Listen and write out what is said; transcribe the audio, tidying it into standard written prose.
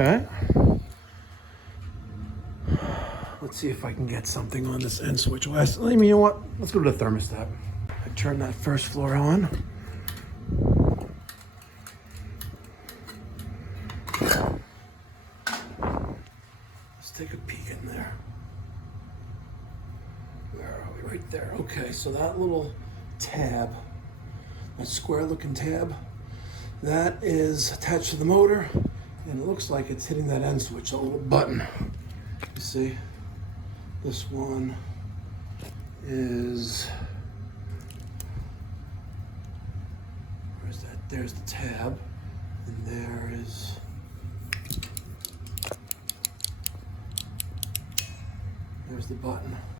Okay. Let's see if I can get something on this end switch. You know what? Let's go to the thermostat. I turn that first floor on. Let's take a peek in there. Where are we? Right there. Okay, so that little tab, that square looking tab, that is attached to the motor, and it looks like it's hitting that end switch, a little button. You see? This one is, where's that? There's the tab, and there's the button.